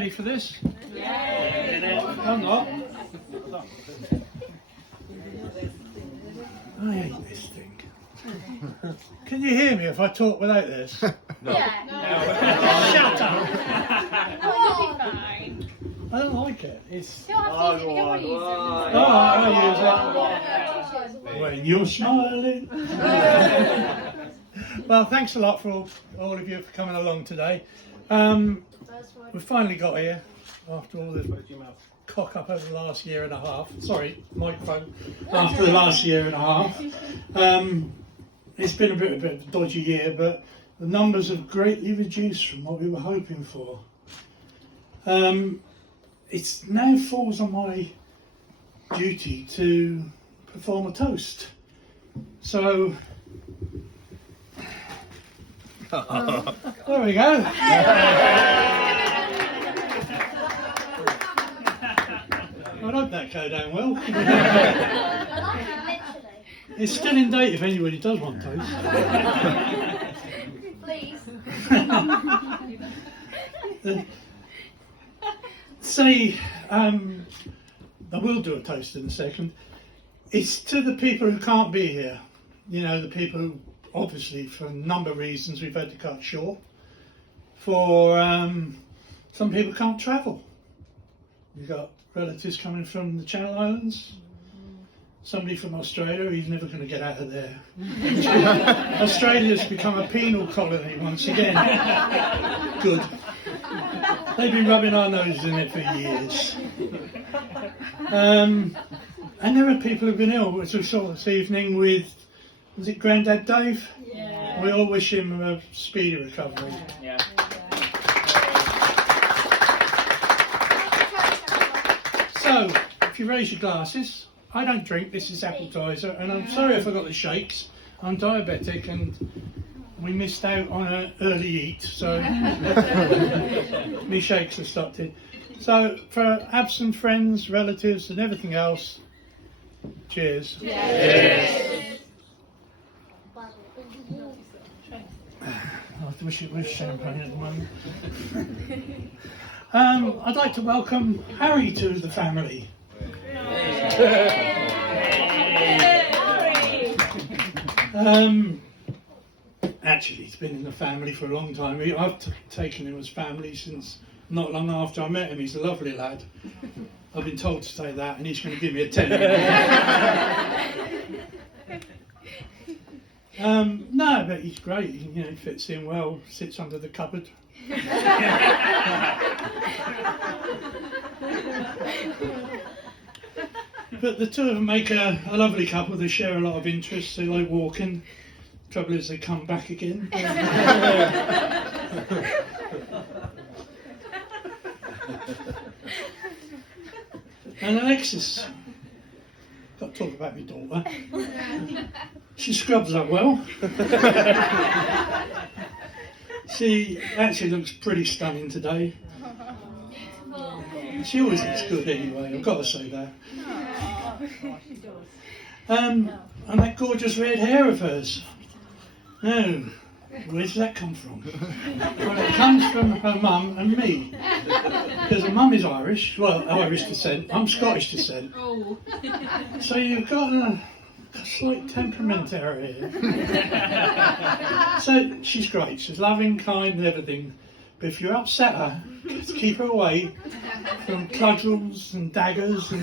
ready for this? Yeah. I'm not. I hate this thing. Can you hear me if I talk without this? Yeah. Shut up! Oh, you'll be fine. I don't like it. It's. You don't have to use it, you're using it. I'll use it. When you're smiling. Well, thanks a lot for all of you for coming along today. We've finally got here after all this cock up over the last year and a half. Sorry, microphone. After the last year and a half. It's been a bit of a dodgy year, but the numbers have greatly reduced from what we were hoping for. It now falls on my duty to perform a toast. So, there we go. I hope that go down well. It's still in date if anybody does want toast. Please. I will do a toast in a second. It's to the people who can't be here. You know, the people who, obviously, for a number of reasons, we've had to cut short. For some people can't travel. We've got relatives coming from the Channel Islands. Somebody from Australia, he's never going to get out of there. Australia's become a penal colony once again. Good. They've been rubbing our noses in it for years. And there are people who've been ill, as we saw this evening with, was it Grandad Dave? Yeah. We all wish him a speedy recovery. Yeah. So, if you raise your glasses, I don't drink, this is appetiser, and I'm sorry if I got the shakes. I'm diabetic and we missed out on an early eat, so my shakes have stopped it. So, for absent friends, relatives and everything else, cheers. Yes. I wish it was champagne at the moment. I'd like to welcome Harry to the family. Actually, he's been in the family for a long time. I've taken him as family since not long after I met him. He's a lovely lad. I've been told to say that, and he's going to give me a 10. No, but he's great. He fits in well. Sits under the cupboard. But the two of them make a lovely couple. They share a lot of interests. They like walking. Trouble is, they come back again. And Alexis, got to talk about my daughter. She scrubs up well. She actually looks pretty stunning today. She always looks good anyway, I've got to say that. And that gorgeous red hair of hers. Oh, where does that come from? Well, it comes from her mum and me. Because her mum is Irish, well, Irish descent. I'm Scottish descent. So you've got a slight temperament error here. So she's great. She's loving, kind and everything. But if you upset her, just keep her away from cudgels and daggers and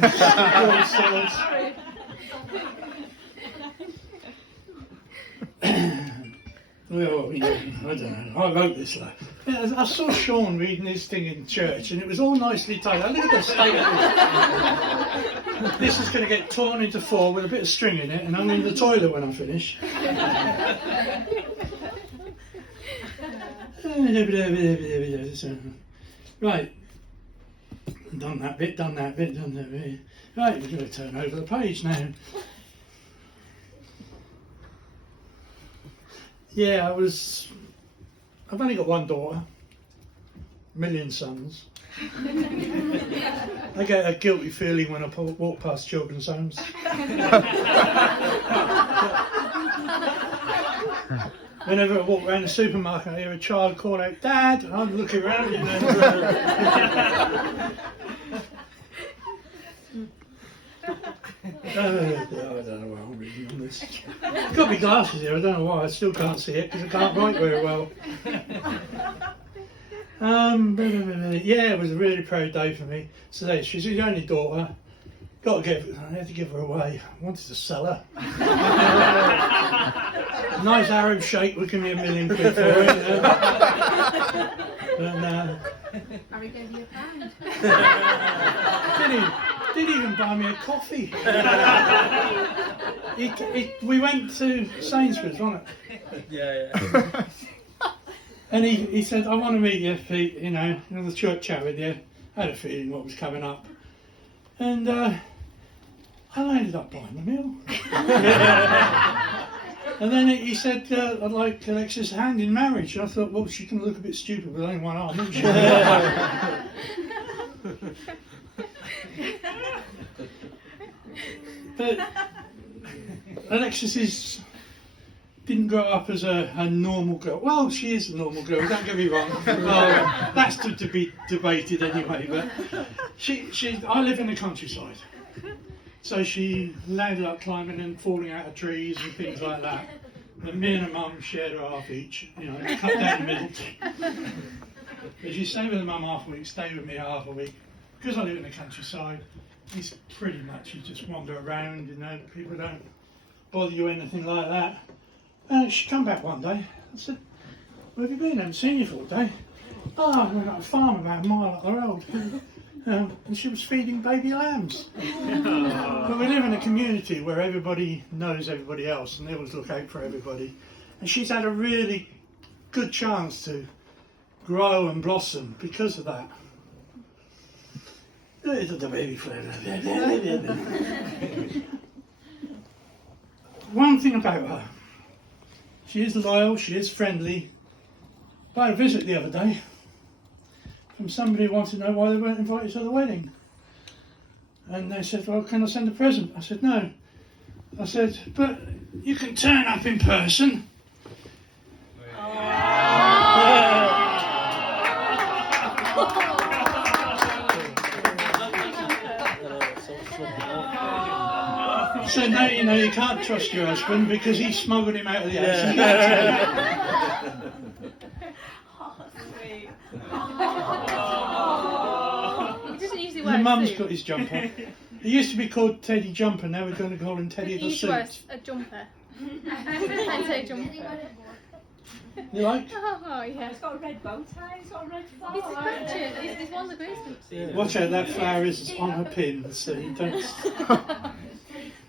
swords. Well, I don't know. I wrote this. I saw Sean reading his thing in church, and it was all nicely tied. Look at the state of it. This is going to get torn into four with a bit of string in it, and I'm in the toilet when I finish. Right. Done that bit. Right, we're going to turn over the page now. Yeah, I've only got one daughter, a million sons. I get a guilty feeling when I walk past children's homes. Whenever I walk around the supermarket, I hear a child call out, "Dad!" and I'm looking around, you know. I don't know why I'm reading on this. I've got my glasses here, I don't know why, I still can't see it because I can't write very well. Yeah, it was a really proud day for me. So she's the only daughter. I had to give her away. I wanted to sell her. Nice Arab sheikh would give me £1 million quid for it. Are we going to be a pound? Didn't even buy me a coffee. We went to Sainsbury's, wasn't it? Yeah. And he said, "I want to meet you, Pete, you know, have a short chat with you." I had a feeling what was coming up. And I ended up buying the meal. And then he said, "I'd like Alexis' hand in marriage." And I thought, well, she can look a bit stupid with only one arm, isn't she? But Alexis didn't grow up as a normal girl. Well, she is a normal girl, don't get me wrong. Well, that's to be debated anyway. But I live in the countryside. So she landed up climbing and falling out of trees and things like that. And me and her mum shared her half each, you know, cut down the middle. But she stayed with her mum half a week, stayed with me half a week. Because I live in the countryside, it's pretty much you just wander around, you know, people don't bother you anything like that. And she come back one day. I said, "Where have you been? I haven't seen you for a day." "Oh, we're at a farm about a mile up the road." And she was feeding baby lambs. But we live in a community where everybody knows everybody else and they always look out for everybody. And she's had a really good chance to grow and blossom because of that. The baby One thing about her, she is loyal, she is friendly. But I had a visit the other day from somebody who wanted to know why they weren't invited to the wedding. And they said, "Well, can I send a present?" I said, "No." I said, "But you can turn up in person." So now you know you can't trust your husband because he smuggled him out of the house. He doesn't usually My wear mum's a suit. got his jumper. He used to be called Teddy Jumper, now we're going to call him Teddy He the used to wear Suit. a jumper. I say jumper. You like? Oh, yeah. It's got a red bow tie, it's got a red flower. It's a picture. It's one of the greatest. Watch out, that flower is on her pin, so you don't...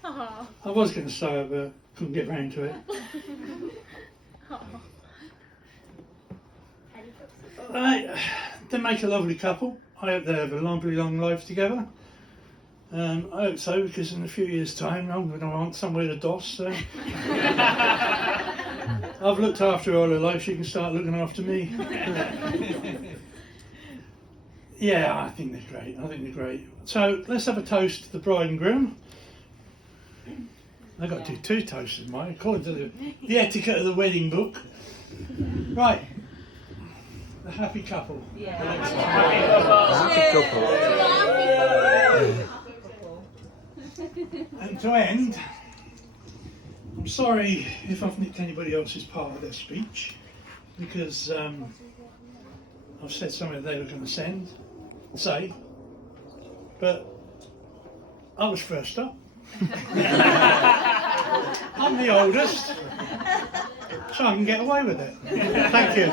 Oh. I was going to say it, but couldn't get round to it. They make a lovely couple. I hope they have a lovely long life together. I hope so, because in a few years' time I'm going to want somewhere to doss. So. I've looked after her all her life, she can start looking after me. Yeah, I think they're great. So let's have a toast to the bride and groom. I've got to do 2 toasts, mate, according to the etiquette of the wedding book. Right. The happy couple. Happy couple. And to end, I'm sorry if I've nicked anybody else's part of their speech, because I've said something they were going to say, but I was first up. I'm the oldest, so I can get away with it. Thank you.